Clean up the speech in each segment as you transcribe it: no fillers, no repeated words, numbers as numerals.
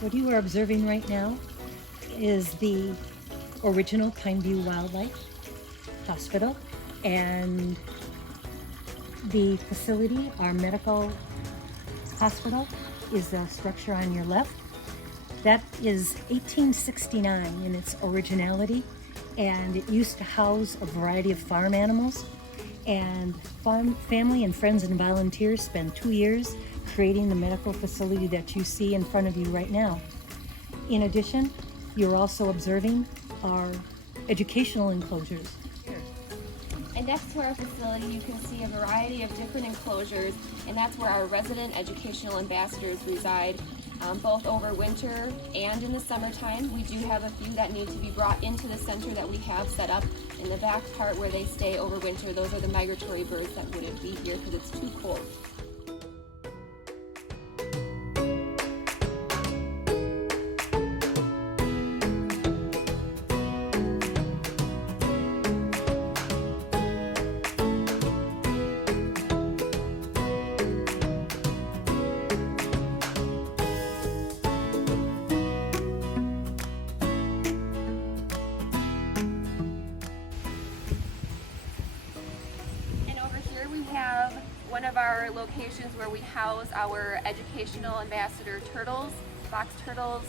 What you are observing right now is the original Pineview Wildlife Hospital, and the facility, our medical hospital, is the structure on your left. That is 1869 in its originality, and it used to house a variety of farm animals. And family and friends and volunteers spent 2 years creating the medical facility that you see in front of you right now. In addition, you're also observing our educational enclosures. And next to our facility, you can see a variety of different enclosures, and that's where our resident educational ambassadors reside, both over winter and in the summertime. We do have a few that need to be brought into the center that we have set up in the back part where they stay over winter. Those are the migratory birds that wouldn't be here because it's too cold. One of our locations where we house our educational ambassador turtles, box turtles,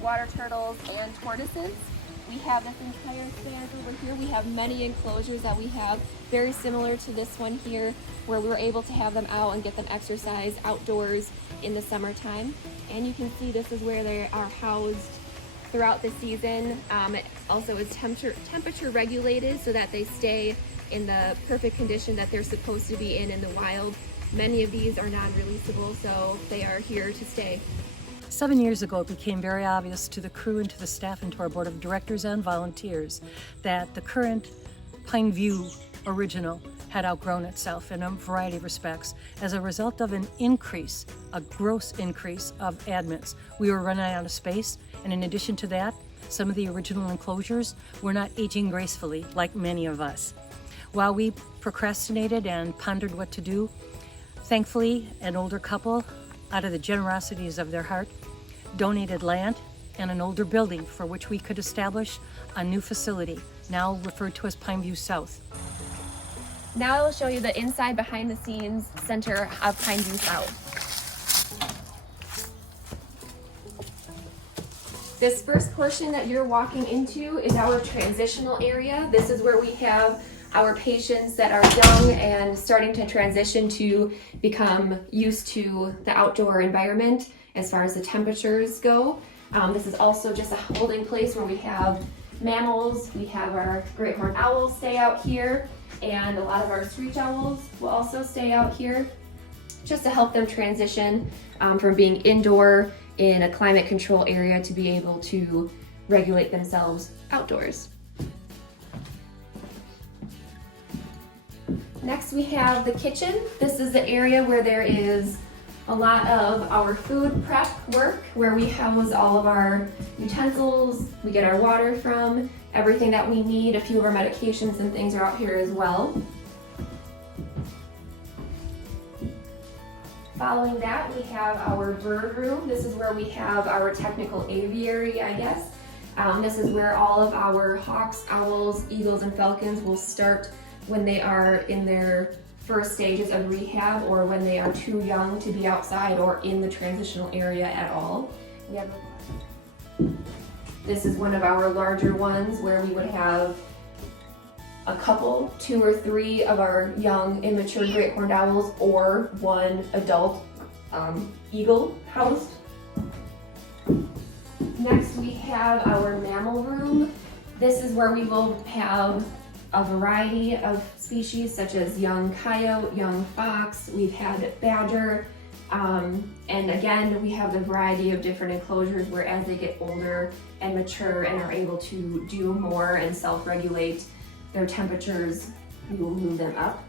water turtles, and tortoises. We have this entire stand over here. We have many enclosures that we have very similar to this one here, where we were able to have them out and get them exercise outdoors in the summertime. And you can see this is where they are housed throughout the season. It also is temperature regulated so that they stay in the perfect condition that they're supposed to be in the wild. Many of these are non-releasable, so they are here to stay. 7 years ago, it became very obvious to the crew and to the staff and to our board of directors and volunteers that the current Pineview original had outgrown itself in a variety of respects. As a result of an increase, a gross increase of admits, we were running out of space, and in addition to that, some of the original enclosures were not aging gracefully like many of us. While we procrastinated and pondered what to do, thankfully, an older couple, out of the generosities of their heart, donated land and an older building for which we could establish a new facility, now referred to as Pineview South. Now I will show you the inside behind the scenes center of Pineview South. This first portion that you're walking into is our transitional area. This is where we have our patients that are young and starting to transition to become used to the outdoor environment as far as the temperatures go. This is also just a holding place where we have mammals. We have our great horned owls stay out here, and a lot of our screech owls will also stay out here just to help them transition from being indoor in a climate control area to be able to regulate themselves outdoors. Next we have the kitchen. This is the area where there is a lot of our food prep work, where we house all of our utensils, we get our water from, everything that we need. A few of our medications and things are out here as well. Following that, we have our bird room. This is where we have our technical aviary, I guess. This is where all of our hawks, owls, eagles, and falcons will start when they are in their first stages of rehab, or when they are too young to be outside or in the transitional area at all. This is one of our larger ones where we would have a couple, 2 or 3 of our young immature great horned owls, or one adult eagle housed. Next we have our mammal room. This is where we will have a variety of species such as young coyote, young fox, we've had badger, and again we have the variety of different enclosures where as they get older and mature and are able to do more and self-regulate their temperatures, we will move them up.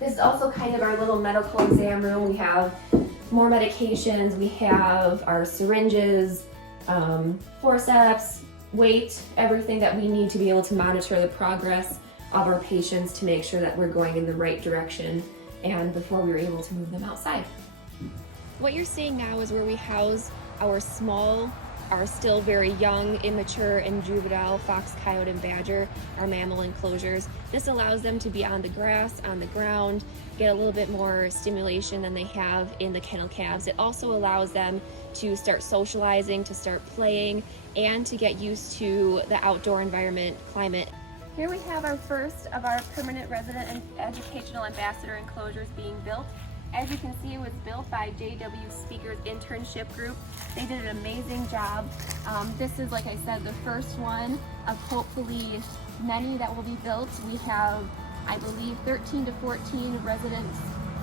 This is also kind of our little medical exam room. We have more medications, we have our syringes, forceps, weight, everything that we need to be able to monitor the progress of our patients to make sure that we're going in the right direction and before we were able to move them outside. What you're seeing now is where we house our small, our still very young, immature, and juvenile fox, coyote, and badger, our mammal enclosures. This allows them to be on the grass, on the ground, get a little bit more stimulation than they have in the kennel calves. It also allows them to start socializing, to start playing, and to get used to the outdoor environment, climate. Here we have our first of our permanent resident and educational ambassador enclosures being built. As you can see, it was built by J.W. Speaker's internship group. They did an amazing job. This is, like I said, the first one of hopefully many that will be built. We have, I believe, 13 to 14 residents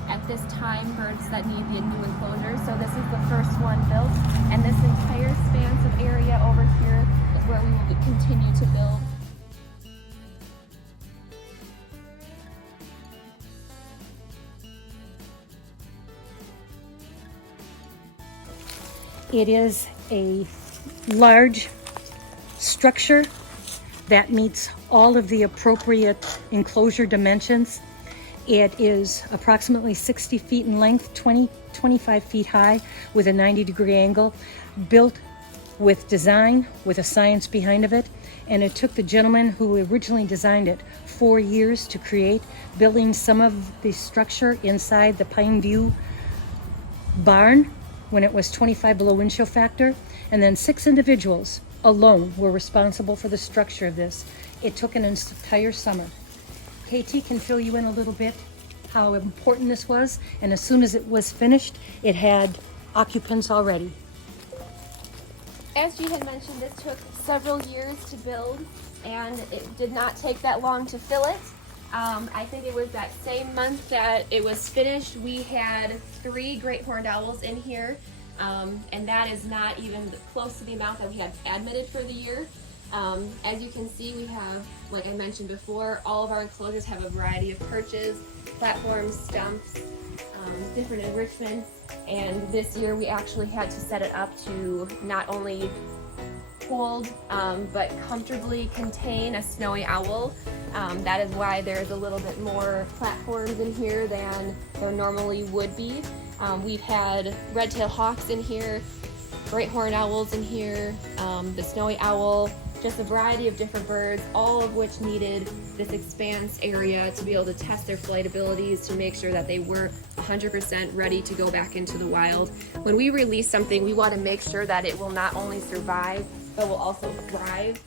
at this time, birds that need the new enclosure. So this is the first one built, and this entire span of area over here is where we will continue to build. It is a large structure that meets all of the appropriate enclosure dimensions. It is approximately 60 feet in length, 25 feet high, with a 90-degree angle, built with design, with a science behind of it. And it took the gentleman who originally designed it 4 years to create, building some of the structure inside the Pineview barn when it was 25 below wind chill factor, and then 6 individuals alone were responsible for the structure of this. It took an entire summer. KT can fill you in a little bit how important this was, and as soon as it was finished, it had occupants already. As G had mentioned, this took several years to build, and it did not take that long to fill it. I think it was that same month that it was finished, we had 3 great horned owls in here, and that is not even close to the amount that we had admitted for the year. As you can see, we have, like I mentioned before, all of our enclosures have a variety of perches, platforms, stumps, different enrichments, and this year we actually had to set it up to not only hold but comfortably contain a snowy owl. That is why there's a little bit more platforms in here than there normally would be. We've had red-tailed hawks in here, great horned owls in here, the snowy owl, just a variety of different birds, all of which needed this expanse area to be able to test their flight abilities to make sure that they were 100% ready to go back into the wild. When we release something, we want to make sure that it will not only survive, but will also thrive.